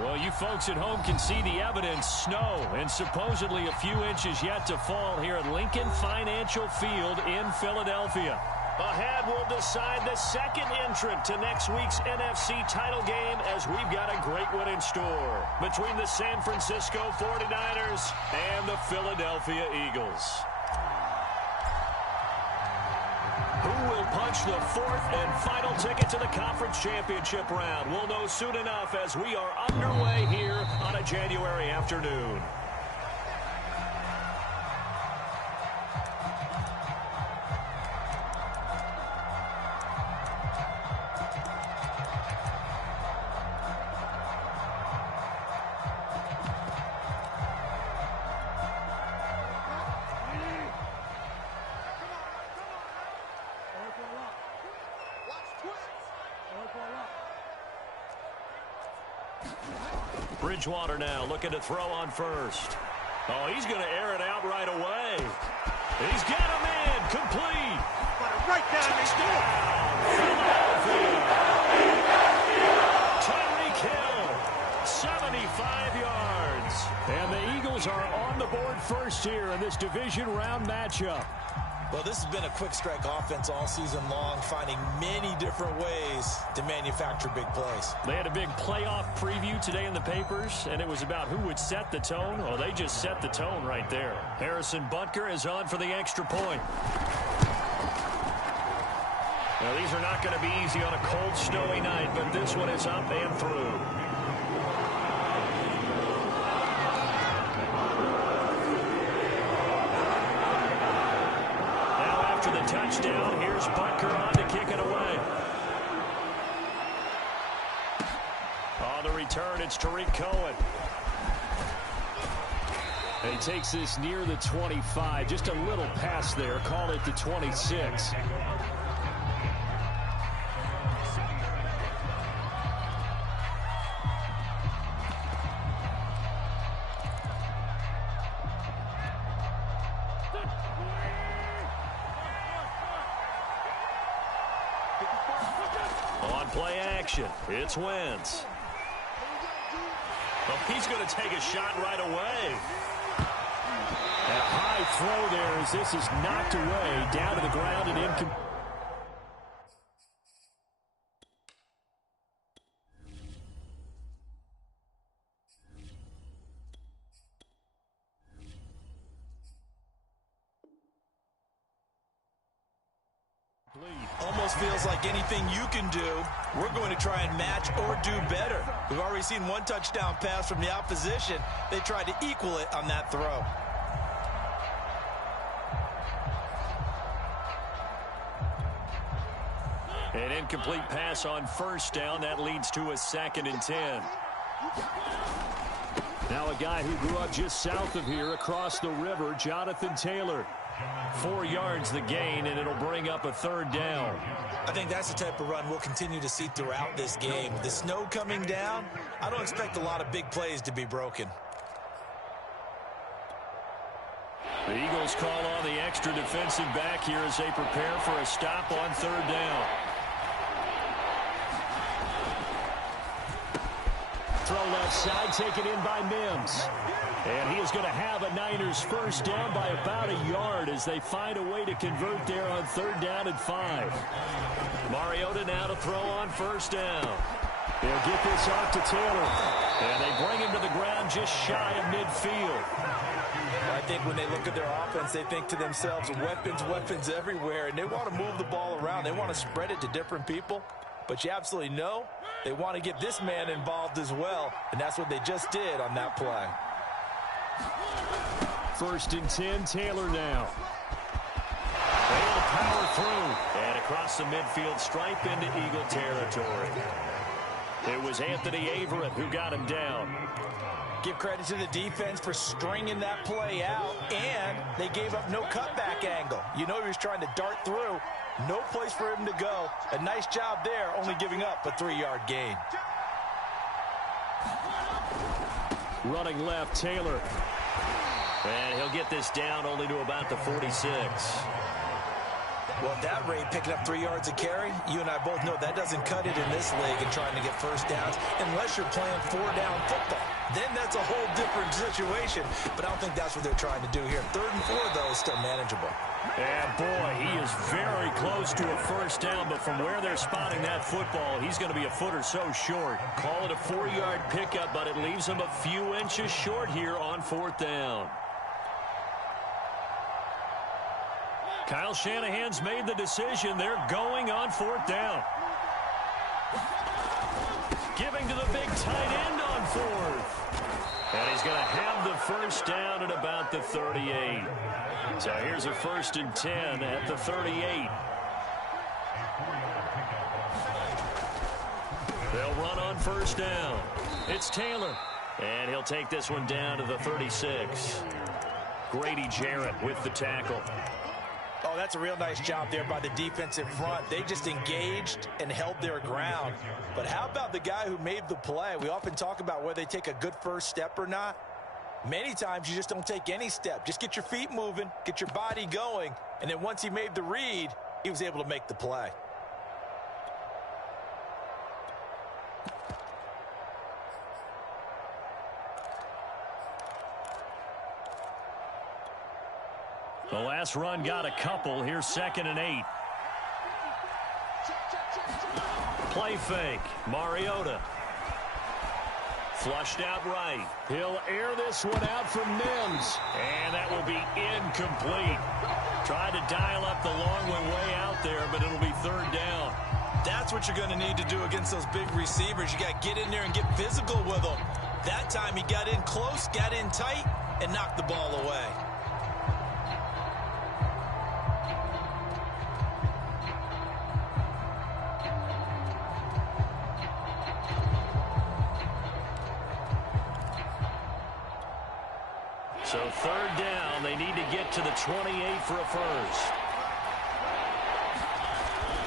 Well, you folks at home can see the evidence. Snow and supposedly a few inches yet to fall here at Lincoln Financial Field in Philadelphia. Ahead, we'll decide the second entrant to next week's NFC title game as we've got a great one in store between the San Francisco 49ers and the Philadelphia Eagles. Who will punch the fourth and final ticket to the conference championship round? We'll know soon enough as we are underway here on a January afternoon. Bridgewater now looking to throw on first. Oh, he's going to air it out right away. He's got a man complete. Right down. Touchdown, Philadelphia. Tyreek Hill, 75 yards. And the Eagles are on the board first here in this division round matchup. Well, this has been a quick strike offense all season long, finding many different ways to manufacture big plays. They had a big playoff preview today in the papers, and it was about who would set the tone. Well, they just set the tone right there. Harrison Butker is on for the extra point. Now, these are not going to be easy on a cold, snowy night, but this one is up and through. Touchdown. Here's Butker on to kick it away. On the return, it's Tariq Cohen. He takes this near the 25. Just a little pass there. Call it the 26. On play action, it's Wentz. Oh, he's going to take a shot right away. A high throw there as this is knocked away, down to the ground and incomplete. Almost feels like anything you can do, we're going to try and match or do better. We've already seen one touchdown pass from the opposition. They tried to equal it on that throw. An incomplete pass on first down. That leads to a 2nd and 10. Now a guy who grew up just south of here across the river, Jonathan Taylor. 4 yards the gain, and it'll bring up a 3rd down. I think that's the type of run we'll continue to see throughout this game. The snow coming down, I don't expect a lot of big plays to be broken. The Eagles call on the extra defensive back here as they prepare for a stop on 3rd down. Throw left side, taken in by Mims. And he is going to have a Niners first down by about a yard as they find a way to convert there on 3rd down and 5. Mariota now to throw on first down. They'll get this off to Taylor. And they bring him to the ground just shy of midfield. I think when they look at their offense, they think to themselves, weapons everywhere, and they want to move the ball around. They want to spread it to different people. But you absolutely know they want to get this man involved as well, and that's what they just did on that play. 1st and 10, Taylor now. Able to power through. And across the midfield stripe into Eagle territory. It was Anthony Averett who got him down. Give credit to the defense for stringing that play out, and they gave up no cutback angle. You know he was trying to dart through. No place for him to go. A nice job there, only giving up a 3-yard gain. Running left, Taylor. And he'll get this down only to about the 46. Well, at that rate, picking up 3 yards a carry, you and I both know that doesn't cut it in this league and trying to get first downs unless you're playing 4-down football. Then that's a whole different situation, but I don't think that's what they're trying to do here. 3rd and 4, though, is still manageable. And, boy, he is very close to a first down, but from where they're spotting that football, he's going to be a foot or so short. Call it a 4-yard pickup, but it leaves him a few inches short here on 4th down. Kyle Shanahan's made the decision. They're going on 4th down. Giving to the big tight end on 4th. And he's going to have the first down at about the 38. So here's a 1st and 10 at the 38. They'll run on 1st down. It's Taylor. And he'll take this one down to the 36. Grady Jarrett with the tackle. Oh, that's a real nice job there by the defensive front. They just engaged and held their ground. But how about the guy who made the play? We often talk about whether they take a good first step or not. Many times you just don't take any step. Just get your feet moving, get your body going, and then once he made the read, he was able to make the play. The last run got a couple. Here's 2nd and 8. Play fake. Mariota. Flushed out right. He'll air this one out from Mims. And that will be incomplete. Tried to dial up the long way out there, but it'll be 3rd down. That's what you're going to need to do against those big receivers. You got to get in there and get physical with them. That time he got in close, got in tight, and knocked the ball away. So 3rd down, they need to get to the 28 for a first.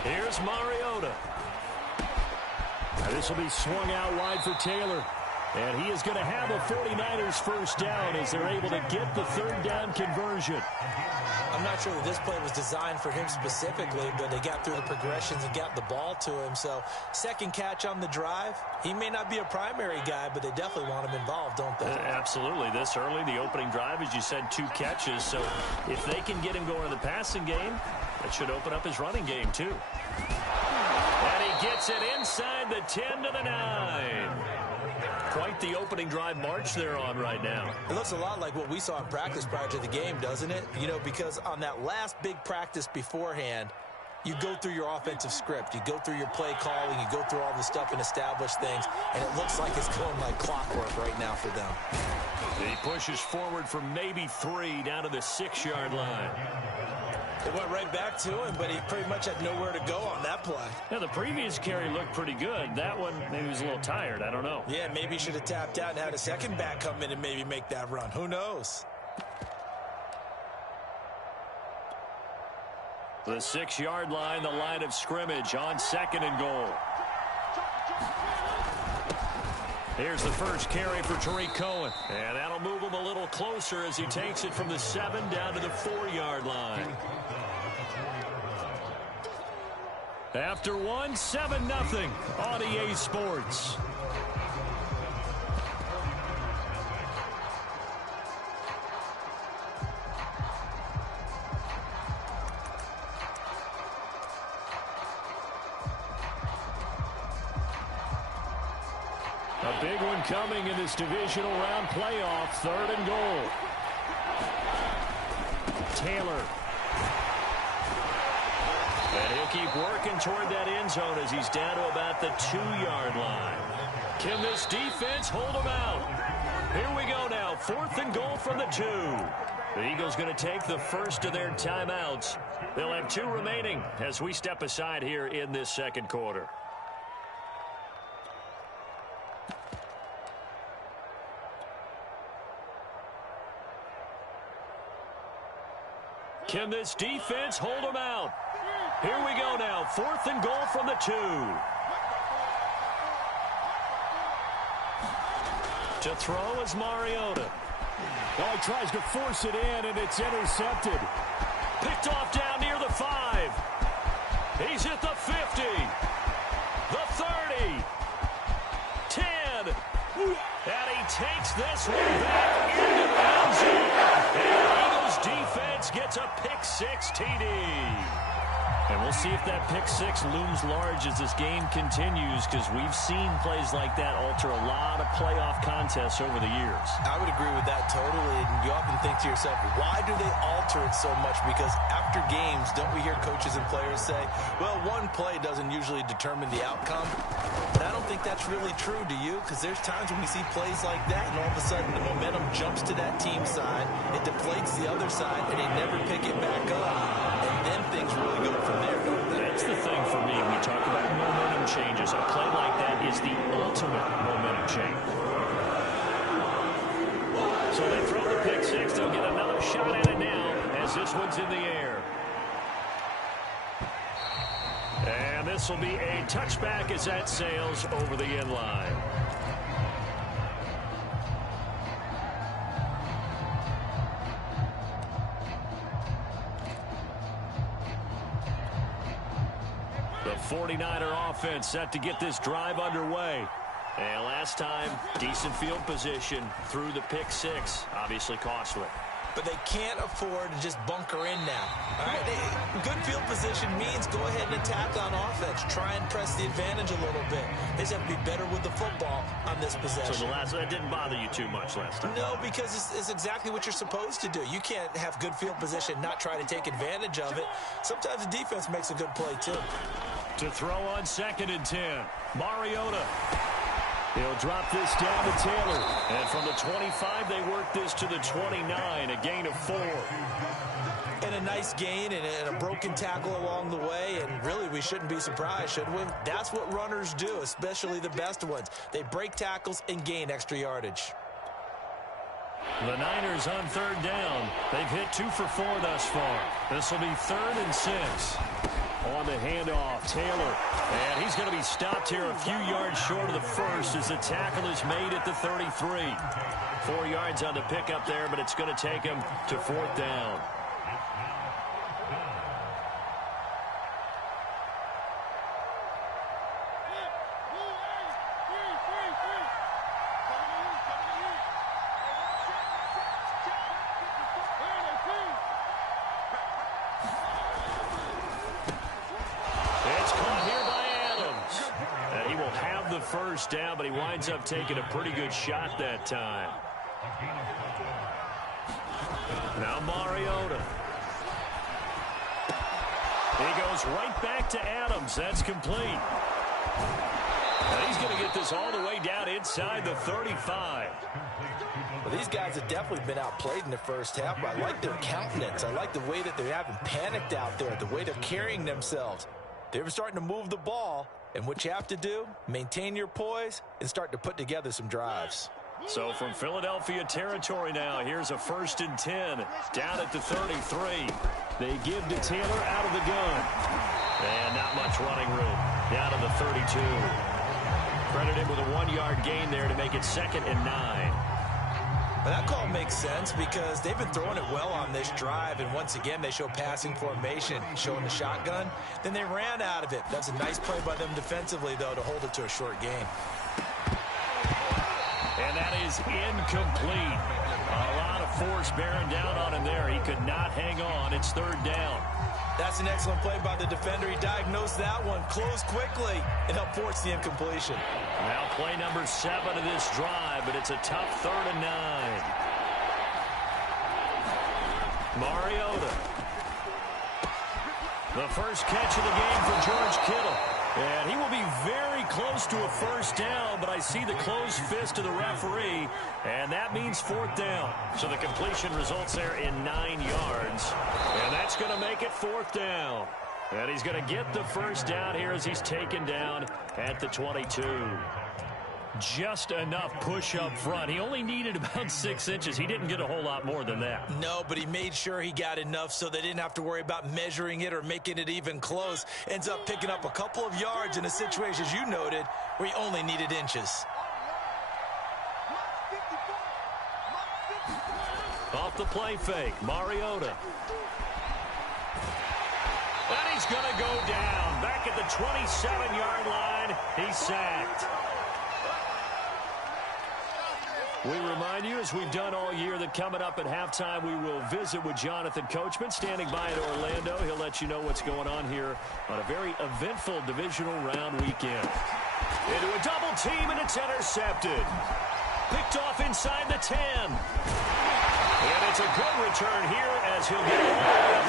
Here's Mariota. Now this will be swung out wide for Taylor. And he is going to have a 49ers first down as they're able to get the 3rd down conversion. I'm not sure that this play was designed for him specifically, but they got through the progressions and got the ball to him. So 2nd catch on the drive. He may not be a primary guy, but they definitely want him involved, don't they? Absolutely. This early, the opening drive, as you said, 2 catches. So if they can get him going in the passing game, that should open up his running game too. And he gets it inside the 10 to the 9. Quite the opening drive march they're on right now. It looks a lot like what we saw in practice prior to the game, doesn't it? You know, because on that last big practice beforehand, you go through your offensive script. You go through your play calling. You go through all the stuff and establish things. And it looks like it's going like clockwork right now for them. He pushes forward from maybe 3 down to the 6-yard line. It went right back to him, but he pretty much had nowhere to go on that play. Now, the previous carry looked pretty good. That one, maybe he was a little tired. I don't know. Yeah, maybe he should have tapped out and had a second back come in and maybe make that run. Who knows? The 6-yard line, the line of scrimmage on 2nd and goal. Here's the first carry for Tariq Cohen. And that'll move him a little closer as he takes it from the 7 down to the 4-yard line. After 1, 7-0 on EA Sports. A big one coming in this divisional round playoff. 3rd and goal. Taylor. And he'll keep working toward that end zone as he's down to about the 2-yard line. Can this defense hold him out? Here we go now. 4th and goal from the 2. The Eagles going to take the first of their timeouts. They'll have 2 remaining as we step aside here in this 2nd quarter. Can this defense hold them out? Here we go now. 4th and goal from the 2. To throw is Mariota. Oh, he tries to force it in, and it's intercepted. Picked off down near the 5. He's at the 50. The 30. 10. And he takes this one back into the end zone. And the Eagles defense gets a pick-6 TD. And we'll see if that pick-6 looms large as this game continues, because we've seen plays like that alter a lot of playoff contests over the years. I would agree with that totally. And you often think to yourself, why do they alter it so much? Because after games, don't we hear coaches and players say, well, one play doesn't usually determine the outcome? But I don't think that's really true, do you? Because there's times when we see plays like that, and all of a sudden the momentum jumps to that team side, it deflates the other side, and they never pick it back up. And then things really go from there, don't they? That's the thing for me. We talk about momentum changes. A play like that is the ultimate momentum change. So they throw the pick-6. They'll get another shot at it now as this one's in the air. And this will be a touchback as that sails over the end line. The 49er offense set to get this drive underway. And last time, decent field position through the pick-6. Obviously costly. But they can't afford to just bunker in now. All right, good field position means go ahead and attack on offense. Try and press the advantage a little bit. They just have to be better with the football on this possession. So that didn't bother you too much last time? No, because it's exactly what you're supposed to do. You can't have good field position, not try to take advantage of it. Sometimes the defense makes a good play, too. To throw on 2nd and 10, Mariota. He'll drop this down to Taylor. And from the 25, they work this to the 29, a gain of 4. And a nice gain and a broken tackle along the way. And really, we shouldn't be surprised, should we? That's what runners do, especially the best ones. They break tackles and gain extra yardage. The Niners on 3rd down. They've hit 2 for 4 thus far. This will be 3rd and 6. On the handoff, Taylor. And he's going to be stopped here a few yards short of the first as the tackle is made at the 33. 4 yards on the pickup there, but it's going to take him to 4th down. First down, but he winds up taking a pretty good shot that time. Now Mariota. He goes right back to Adams. That's complete. And he's going to get this all the way down inside the 35. Well, these guys have definitely been outplayed in the first half, but I like their countenance. I like the way that they haven't panicked out there, the way they're carrying themselves. They're starting to move the ball. And what you have to do, maintain your poise and start to put together some drives. So from Philadelphia territory now, here's a 1st and 10 down at the 33. They give to Taylor out of the gun. And not much running room. Down to the 32. Credited with a 1-yard gain there to make it 2nd and 9. But that call makes sense because they've been throwing it well on this drive, and once again they show passing formation, showing the shotgun. Then they ran out of it. That's a nice play by them defensively, though, to hold it to a short gain. And that is incomplete. A lot of force bearing down on him there. He could not hang on. It's 3rd down. That's an excellent play by the defender. He diagnosed that one, closed quickly, and helped force the incompletion. Now play number 7 of this drive, but it's a tough 3rd and 9. Mariota. The first catch of the game for George Kittle. And he will be very close to a first down, but I see the closed fist of the referee, and that means 4th down. So the completion results there in 9 yards, and that's going to make it 4th down. And he's going to get the first down here as he's taken down at the 22. Just enough push up front. He only needed about 6 inches. He didn't get a whole lot more than that. No, but he made sure he got enough so they didn't have to worry about measuring it or making it even close. Ends up picking up a couple of yards in a situation, as you noted, where he only needed inches. Off the play fake, Mariota. And he's going to go down. Back at the 27-yard line, he's sacked. We remind you, as we've done all year, that coming up at halftime, we will visit with Jonathan Coachman, standing by in Orlando. He'll let you know what's going on here on a very eventful divisional round weekend. Into a double team, and it's intercepted. Picked off inside the 10. And it's a good return here as he'll get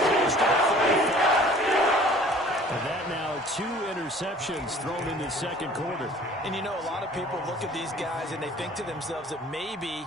close to the 45. And that now 2 interceptions thrown in the second quarter. And you know, a lot of people look at these guys and they think to themselves that maybe,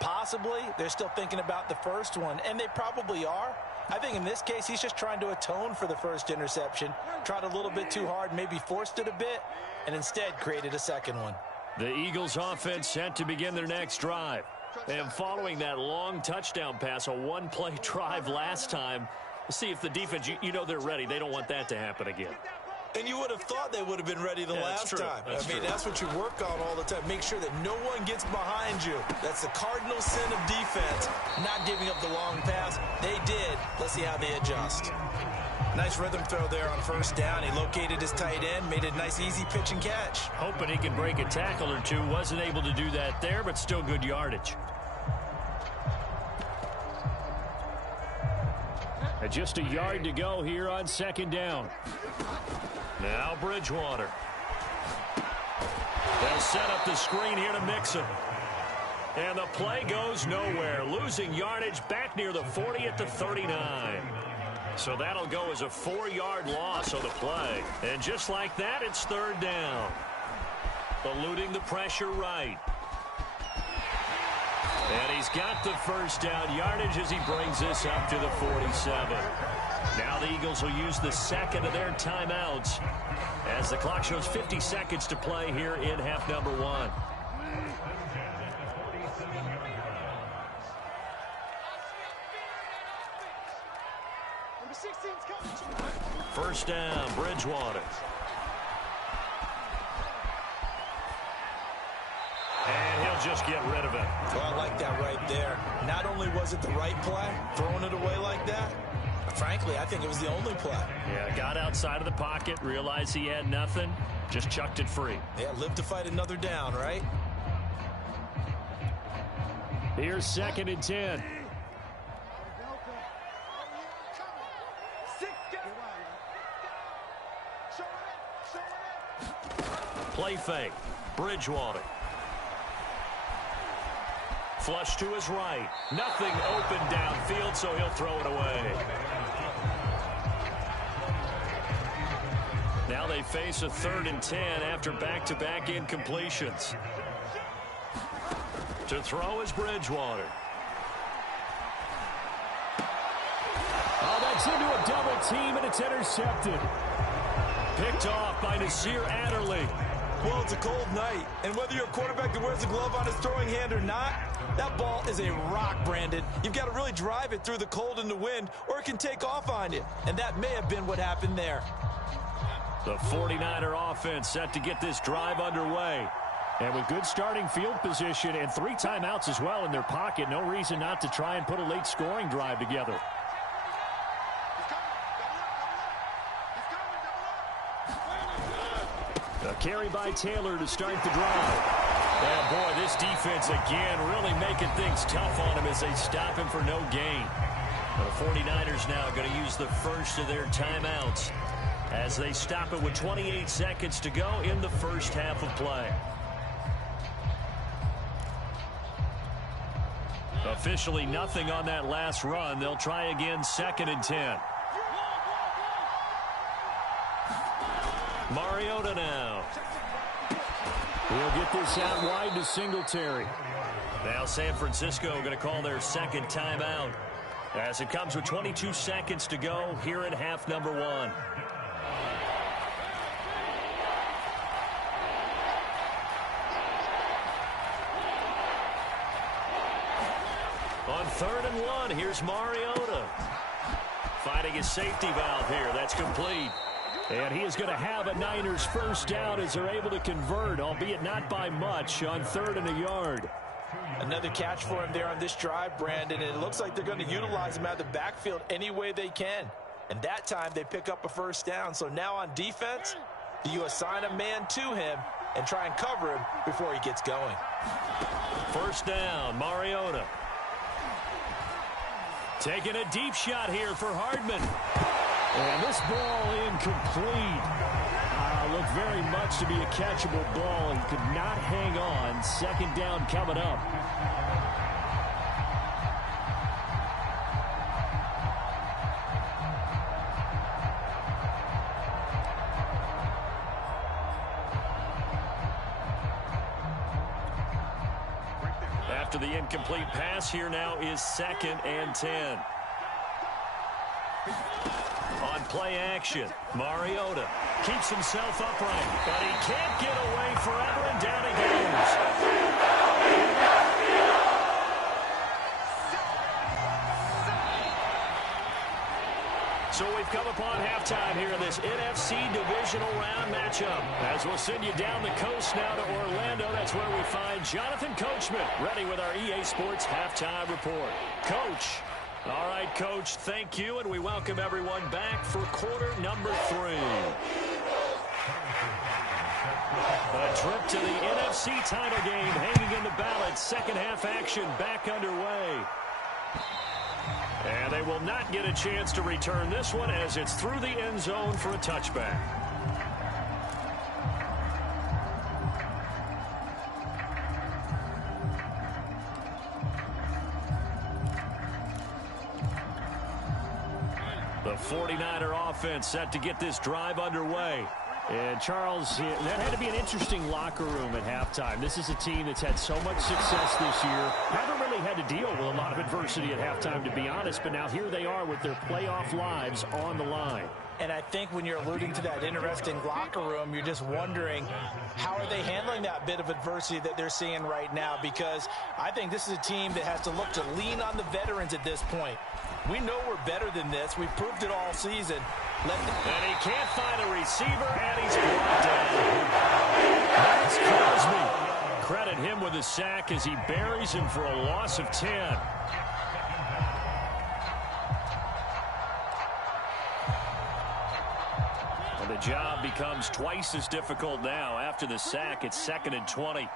possibly, they're still thinking about the first one. And they probably are. I think in this case, he's just trying to atone for the first interception. Tried a little bit too hard, maybe forced it a bit, and instead created a second one. The Eagles offense set to begin their next drive. And following that long touchdown pass, a one-play drive last time, we'll see if the defense, you know they're ready. They don't want that to happen again. And you would have thought they would have been ready the last time. That's what you work on all the time. Make sure that no one gets behind you. That's the cardinal sin of defense, not giving up the long pass. They did. Let's see how they adjust. Nice rhythm throw there on first down. He located his tight end, made a nice easy pitch and catch. Hoping he can break a tackle or two. Wasn't able to do that there, but still good yardage. And just a yard to go here on second down. Now Bridgewater. They'll set up the screen here to Mixon. And the play goes nowhere. Losing yardage back near the 40 at the 39. So that'll go as a 4-yard loss on the play. And just like that, it's third down. Eluding the pressure right. And he's got the first down yardage as he brings this up to the 47. Now the Eagles will use the second of their timeouts as the clock shows 50 seconds to play here in half number 1. First down, Bridgewater. And he'll just get rid of it. Well, I like that right there. Not only was it the right play, throwing it away like that, frankly, I think it was the only play. Yeah, got outside of the pocket, realized he had nothing, just chucked it free. Yeah, live to fight another down, right? Here's second and 10. Play fake. Bridgewater. Flush to his right. Nothing open downfield, so he'll throw it away. Now they face a 3rd and 10 after back-to-back incompletions. To throw is Bridgewater. Oh, that's into a double team, and it's intercepted. Picked off by Nasir Adderley. Well, it's a cold night, and whether you're a quarterback that wears a glove on his throwing hand or not, that ball is a rock, Brandon. You've got to really drive it through the cold and the wind, or it can take off on you. And that may have been what happened there. The 49er offense set to get this drive underway. And with good starting field position and 3 timeouts as well in their pocket, no reason not to try and put a late scoring drive together. A carry by Taylor to start the drive. And boy, this defense again really making things tough on him as they stop him for no gain. The 49ers now going to use the first of their timeouts as they stop it with 28 seconds to go in the first half of play. Officially nothing on that last run. They'll try again, 2nd and 10. Mariota now. He'll get this out wide to Singletary. Now San Francisco going to call their second timeout as it comes with 22 seconds to go here in half number 1. On 3rd and 1, here's Mariota. Finding his safety valve here. That's complete. And he is going to have a Niners first down as they're able to convert, albeit not by much, on 3rd and a yard. Another catch for him there on this drive, Brandon, and it looks like they're going to utilize him out of the backfield any way they can. And that time they pick up a first down. So now on defense, do you assign a man to him and try and cover him before he gets going? First down, Mariota. Taking a deep shot here for Hardman. And this ball incomplete. Looked very much to be a catchable ball and could not hang on. Second down coming up. After the incomplete pass, here now is 2nd and 10. On play action, Mariota keeps himself upright, but he can't get away forever, and down he goes. So we've come upon halftime here in this NFC Divisional Round matchup. As we'll send you down the coast now to Orlando, that's where we find Jonathan Coachman, ready with our EA Sports Halftime Report. Coach. All right, Coach, thank you, and we welcome everyone back for quarter number 3. A trip to the NFC title game hanging in the balance. Second half action back underway. And they will not get a chance to return this one as it's through the end zone for a touchback. The 49er offense set to get this drive underway. And, Charles, that had to be an interesting locker room at halftime. This is a team that's had so much success this year. Haven't really had to deal with a lot of adversity at halftime, to be honest. But now here they are with their playoff lives on the line. And I think when you're alluding to that interesting locker room, you're just wondering how are they handling that bit of adversity that they're seeing right now, because I think this is a team that has to look to lean on the veterans at this point. We know we're better than this. We've proved it all season. And he can't find a receiver, and he's brought down. That's Crosby. Credit him with a sack as he buries him for a loss of 10. And the job becomes twice as difficult now. After the sack, it's 2nd and 20.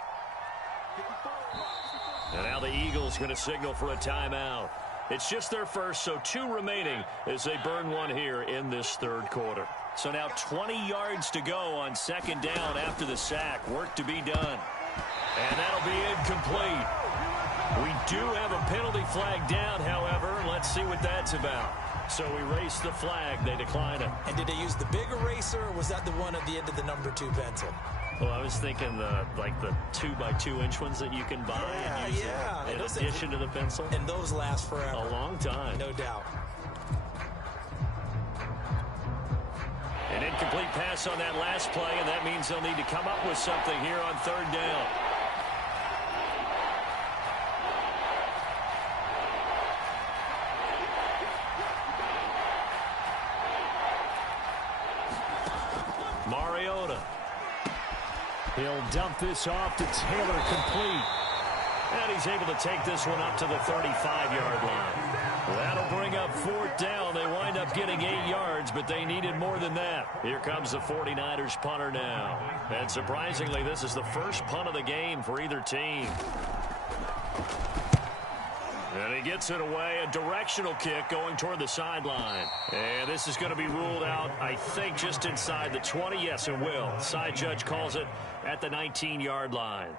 And now the Eagles going to signal for a timeout. It's just their first, so 2 remaining as they burn one here in this third quarter. So now 20 yards to go on 2nd down after the sack. Work to be done. And that'll be incomplete. We do have a penalty flag down, however. Let's see what that's about. So erase the flag. They decline it. And did they use the big eraser, or was that the one at the end of the number 2 pencil? Well, I was thinking the 2x2-inch ones that you can buy and use in addition to the pencil. And those last forever. A long time. No doubt. An incomplete pass on that last play, and that means they'll need to come up with something here on 3rd down. Mariota. He'll dump this off to Taylor, complete. And he's able to take this one up to the 35-yard line. That'll bring up 4th down. They wind up getting 8 yards, but they needed more than that. Here comes the 49ers punter now. And surprisingly, this is the first punt of the game for either team. And he gets it away, a directional kick going toward the sideline. And this is going to be ruled out, I think, just inside the 20. Yes, it will. Side judge calls it at the 19-yard line.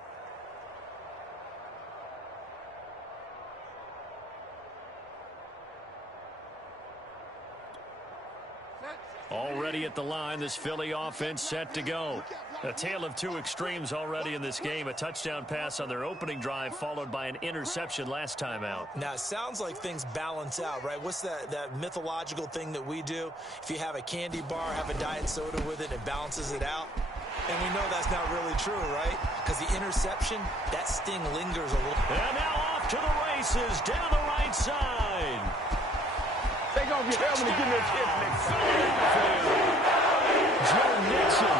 Already at the line, this Philly offense set to go. A tale of 2 extremes already in this game. A touchdown pass on their opening drive, followed by an interception last time out. Now, it sounds like things balance out, right? What's that mythological thing that we do? If you have a candy bar, have a diet soda with it, it balances it out. And we know that's not really true, right? Because the interception, that sting lingers a little. And now off to the races, down the right side. Take off your helmet and give me a kiss next time. Joe Mixon,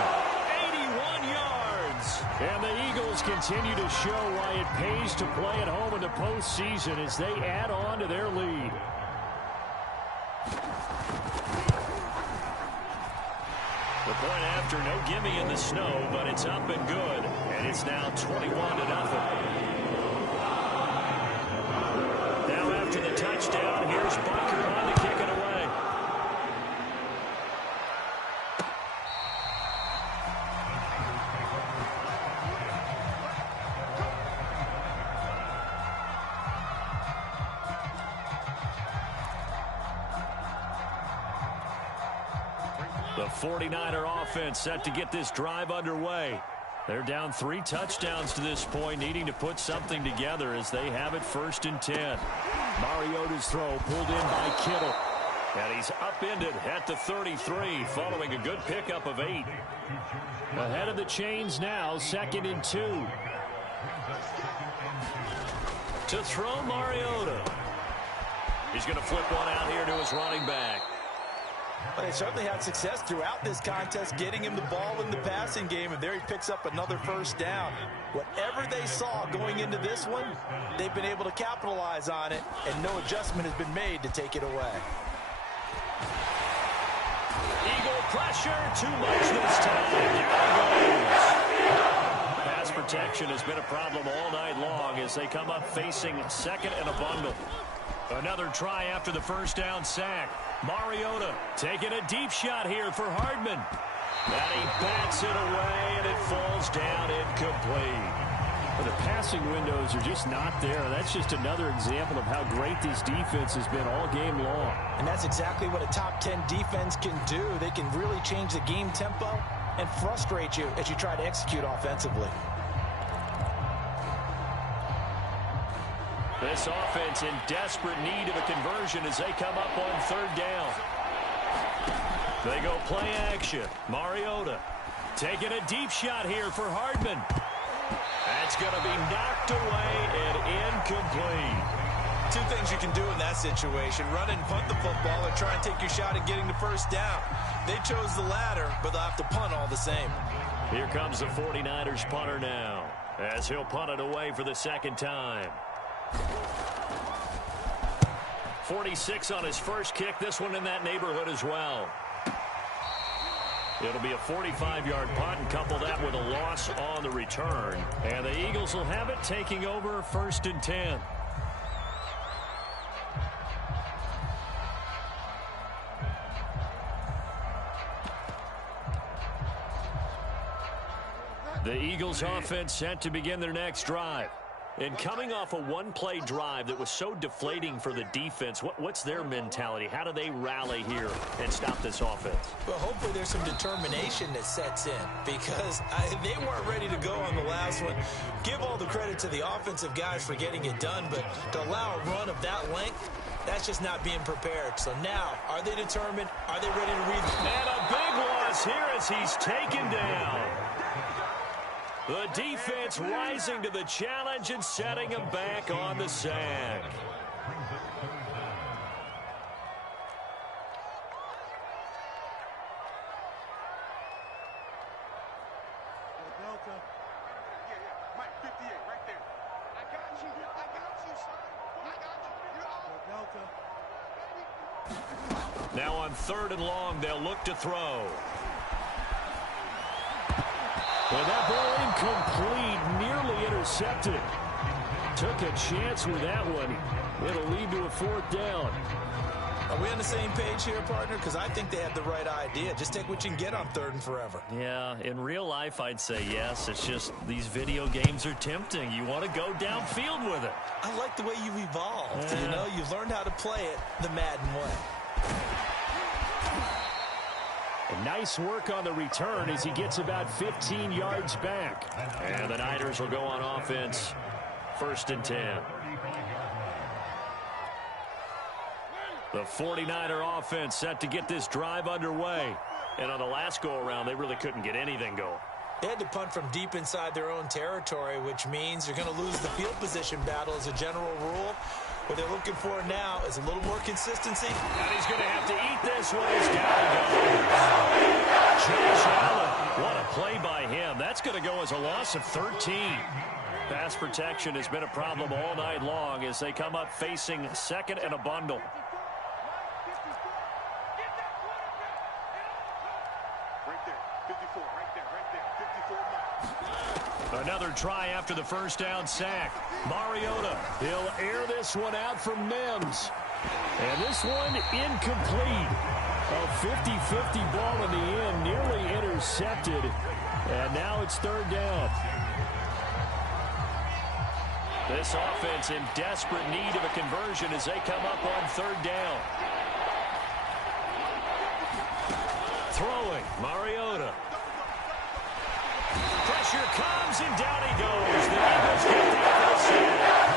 81 yards. And the Eagles continue to show why it pays to play at home in the postseason as they add on to their lead. The point after, no gimme in the snow, but it's up and good. And it's now 21-0. Now after the touchdown, here's Bunker on to kick it away. The 49er offense set to get this drive underway. They're down 3 touchdowns to this point, needing to put something together as they have it 1st and 10. Mariota's throw pulled in by Kittle. And he's upended at the 33, following a good pickup of 8. Ahead of the chains now, 2nd and 2. To throw Mariota. He's going to flip one out here to his running back. Well, they certainly had success throughout this contest, getting him the ball in the passing game, and there he picks up another 1st down. Whatever they saw going into this one, they've been able to capitalize on it, and no adjustment has been made to take it away. Eagle pressure, too much this time. There he goes. Pass protection has been a problem all night long as they come up facing 2nd and a bundle. Another try after the 1st down sack. Mariota taking a deep shot here for Hardman. And he bats it away, and it falls down incomplete. Well, the passing windows are just not there. That's just another example of how great this defense has been all game long. And that's exactly what a top 10 defense can do. They can really change the game tempo and frustrate you as you try to execute offensively. This offense in desperate need of a conversion as they come up on 3rd down. They go play action. Mariota taking a deep shot here for Hardman. That's going to be knocked away and incomplete. 2 things you can do in that situation: run and punt the football, or try and take your shot at getting the 1st down. They chose the latter, but they'll have to punt all the same. Here comes the 49ers punter now, as he'll punt it away for the 2nd time. 46 on his first kick. This one in that neighborhood as well. It'll be a 45-yard punt, and couple that with a loss on the return. And the Eagles will have it, taking over 1st and 10. The Eagles offense set to begin their next drive. And coming off a one-play drive that was so deflating for the defense, what's their mentality? How do they rally here and stop this offense? Well, hopefully there's some determination that sets in, because they weren't ready to go on the last one. Give all the credit to the offensive guys for getting it done, but to allow a run of that length, that's just not being prepared. So now, are they determined? Are they ready to read? And a big loss here as he's taken down. The defense rising to the challenge and setting him back on the sack. Now on 3rd and long, they'll look to throw. And that ball incomplete, nearly intercepted. Took a chance with that one. It'll lead to a 4th down. Are we on the same page here, partner? Because I think they had the right idea. Just take what you can get on 3rd and forever. Yeah, in real life, I'd say yes. It's just these video games are tempting. You want to go downfield with it. I like the way you evolved. You know, you've learned how to play it the Madden way. And nice work on the return as he gets about 15 yards back. And the Niners will go on offense. 1st and 10. The 49er offense set to get this drive underway. And on the last go-around, they really couldn't get anything going. They had to punt from deep inside their own territory, which means you're going to lose the field position battle as a general rule. What they're looking for now is a little more consistency. And he's going to have to eat this one. He's down he goes. Josh Allen, what a play by him. That's going to go as a loss of 13. Pass protection has been a problem all night long as they come up facing 2nd and a bundle. Right there. Another try after the first down sack. Mariota, he'll air this one out for Mims. And this one incomplete. A 50-50 ball in the end, nearly intercepted. And now it's third down. This offense in desperate need of a conversion as they come up on third down. Throwing, Mariota. Pressure comes, and down he goes. The Eagles get down for the sack.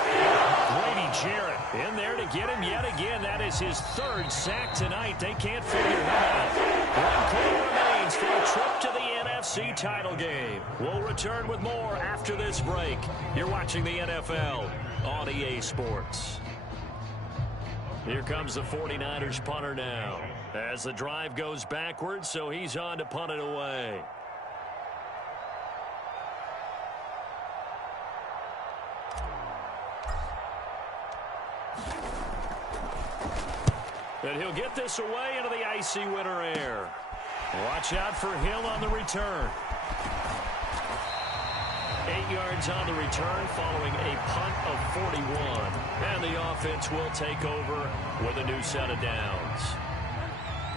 Grady Jarrett in there to get him yet again. That is his third sack tonight. They can't figure him out. 1 quarter remains for a trip to the NFC title game. We'll return with more after this break. You're watching the NFL on EA Sports. Here comes the 49ers punter now. As the drive goes backwards, so he's on to punt it away. And he'll get this away into the icy winter air. Watch out for Hill on the return. 8 yards on the return following a punt of 41. And the offense will take over with a new set of downs.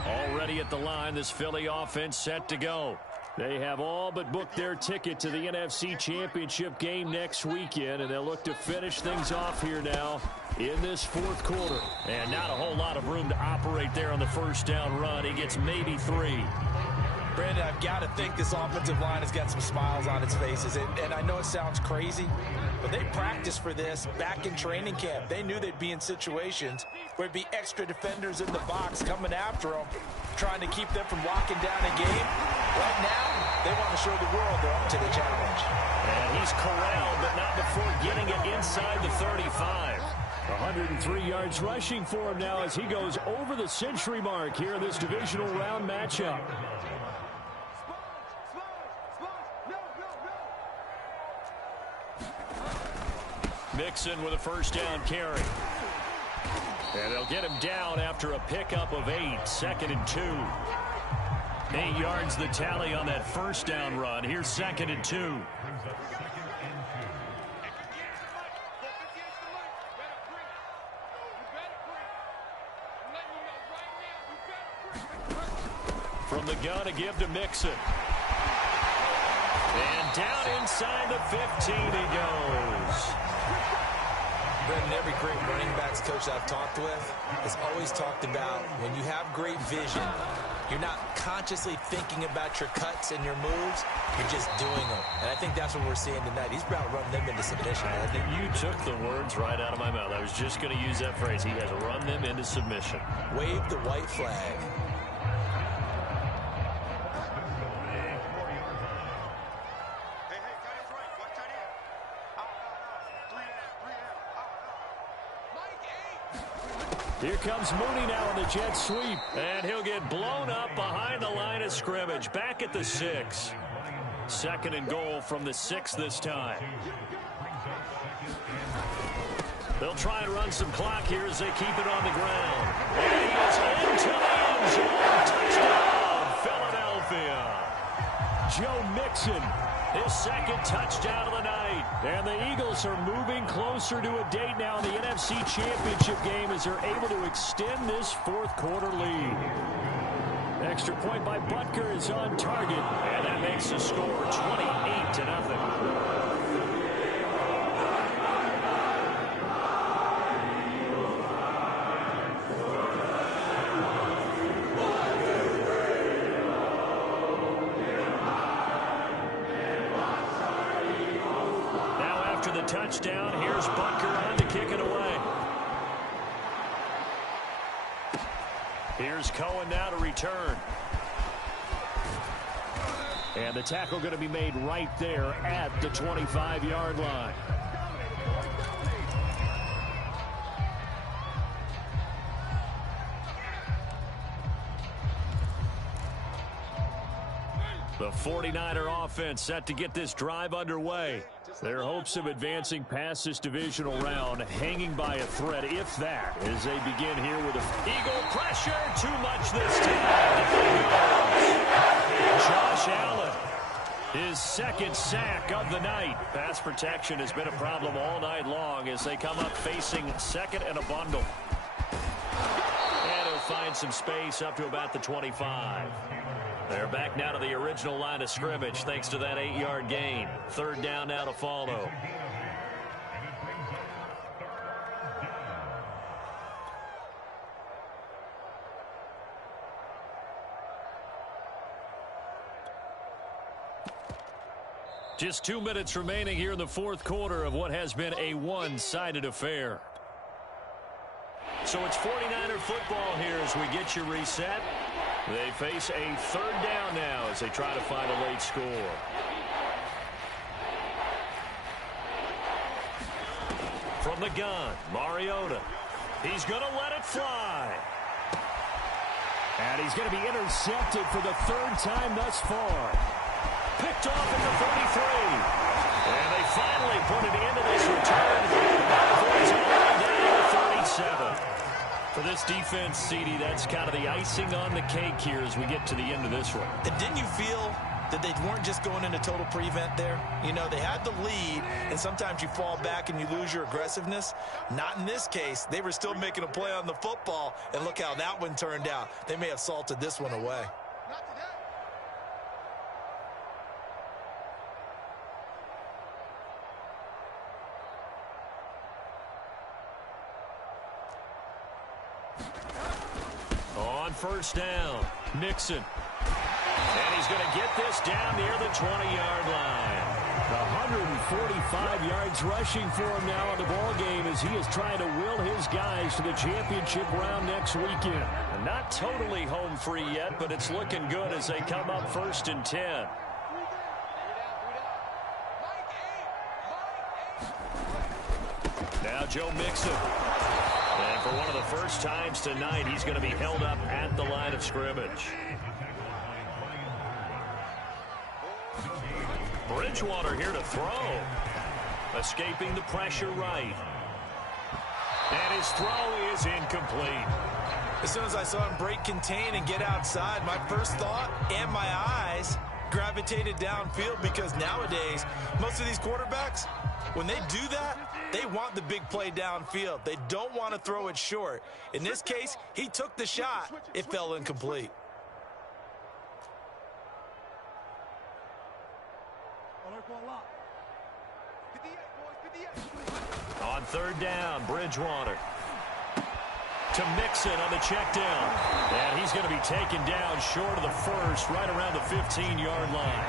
Already at the line, this Philly offense set to go. They have all but booked their ticket to the NFC Championship game next weekend, and they'll look to finish things off here now in this fourth quarter. And not a whole lot of room to operate there on the first down run. He gets maybe 3. Brandon, I've got to think this offensive line has got some smiles on its faces. And I know it sounds crazy, but they practiced for this back in training camp. They knew they'd be in situations where there'd be extra defenders in the box coming after them, trying to keep them from locking down a game. Right now, they want to show the world they're up to the challenge. And he's corralled, but not before getting it inside the 35. 103 yards rushing for him now as he goes over the century mark here in this divisional round matchup. Mixon with a first down carry. And they'll get him down after a pickup of 8, 2nd and 2. 8 yards the tally on that first down run. Here's 2nd and 2. From the gun, a give to Mixon. And down inside the 15 he goes. Brendan, every great running backs coach I've talked with has always talked about when you have great vision, you're not consciously thinking about your cuts and your moves, you're just doing them. And I think that's what we're seeing tonight. He's about to run them into submission, hasn't he? You took the words right out of my mouth. I was just going to use that phrase. He has run them into submission. Wave the white flag. Here comes Mooney now on the jet sweep. And he'll get blown up behind the line of scrimmage. Back at the 6. 2nd and goal from the 6 this time. They'll try and run some clock here as they keep it on the ground. And he is into the end zone. Touchdown, Philadelphia. Joe Mixon, his 2nd touchdown of the night. And the Eagles are moving closer to a date now in the NFC Championship game as they're able to extend this fourth quarter lead. Extra point by Butker is on target, and that makes the score 28-0. Touchdown. Here's Butker on to kick it away. Here's Cohen now to return. And the tackle going to be made right there at the 25-yard line. The 49er offense set to get this drive underway. Their hopes of advancing past this divisional round hanging by a thread, if that, as they begin here with a Eagle pressure. Too much this time. Josh Allen, his second sack of the night. Pass protection has been a problem all night long as they come up facing second and a bundle. And he'll find some space up to about the 25. They're back now to the original line of scrimmage thanks to that 8-yard gain. Third down now to follow. Just 2 minutes remaining here in the fourth quarter of what has been a one-sided affair. So it's 49er football here as we get you reset. They face a third down now as they try to find a late score. From the gun, Mariota. He's going to let it fly. And he's going to be intercepted for the third time thus far. Picked off at the 33. And they finally put it into this return. It's all the way down to 37. For this defense, CD, that's kind of the icing on the cake here as we get to the end of this one. And didn't you feel that they weren't just going into total prevent there? You know, they had the lead, and sometimes you fall back and you lose your aggressiveness. Not in this case. They were still making a play on the football, and look how that one turned out. They may have salted this one away. First down, Nixon. And he's going to get this down near the 20-yard line. 145 yards rushing for him now in the ball game as he is trying to will his guys to the championship round next weekend. Not totally home free yet, but it's looking good as they come up 1st and 10. Now Joe Mixon. And for one of the first times tonight, he's going to be held up at the line of scrimmage. Bridgewater here to throw. Escaping the pressure right. And his throw is incomplete. As soon as I saw him break contain and get outside, my first thought and my eyes gravitated downfield because nowadays, most of these quarterbacks, when they do that, they want the big play downfield. They don't want to throw it short. In this case, he took the shot. It fell incomplete. On third down, Bridgewater. To Mixon on the check down. And he's going to be taken down short of the first, right around the 15-yard line.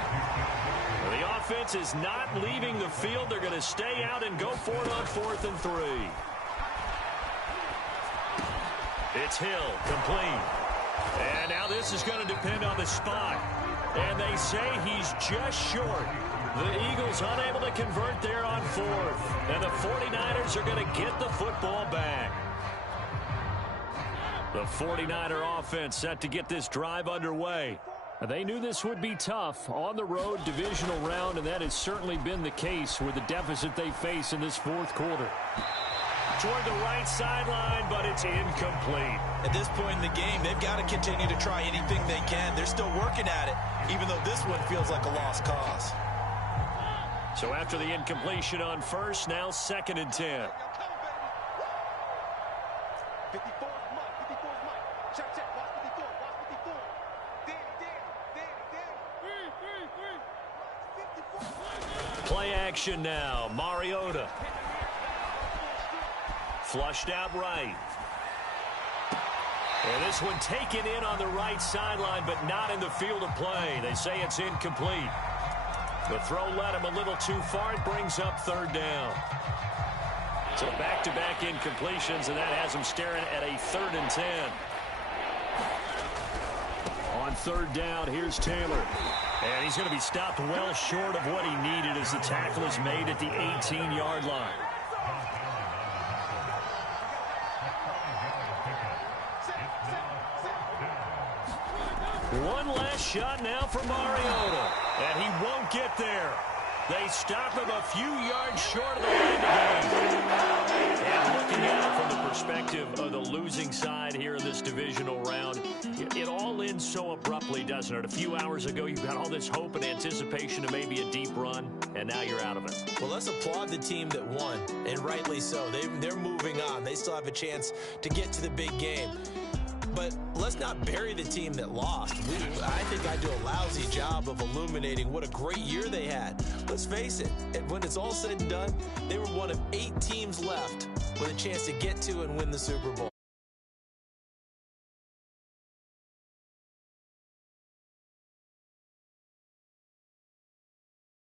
The offense is not leaving the field. They're going to stay out and go for it on 4th and 3. It's Hill, complete. And now this is going to depend on the spot. And they say he's just short. The Eagles unable to convert there on 4th. And the 49ers are going to get the football back. The 49er offense set to get this drive underway. They knew this would be tough on the road divisional round, and that has certainly been the case with the deficit they face in this fourth quarter. Toward the right sideline, but it's incomplete. At this point in the game, they've got to continue to try anything they can. They're still working at it, even though this one feels like a lost cause. So after the incompletion on first, now 2nd and 10. Play action now. Mariota. Flushed out right. And this one taken in on the right sideline, but not in the field of play. They say it's incomplete. The throw led him a little too far. It brings up 3rd down. So back-to-back incompletions, and that has him staring at a 3rd and 10. On 3rd down, here's Taylor. And he's going to be stopped well short of what he needed as the tackle is made at the 18-yard line. One last shot now for Mariota. And he won't get there. They stop him a few yards short of the line again. And looking at it from the perspective of the losing side here in this divisional round, It all ends so abruptly, doesn't it? A few hours ago, you got all this hope and anticipation of maybe a deep run, and now you're out of it. Well, let's applaud the team that won, and rightly so. They're moving on. They still have a chance to get to the big game. But let's not bury the team that lost. I think I do a lousy job of illuminating what a great year they had. Let's face it, when it's all said and done, they were one of 8 teams left with a chance to get to and win the Super Bowl.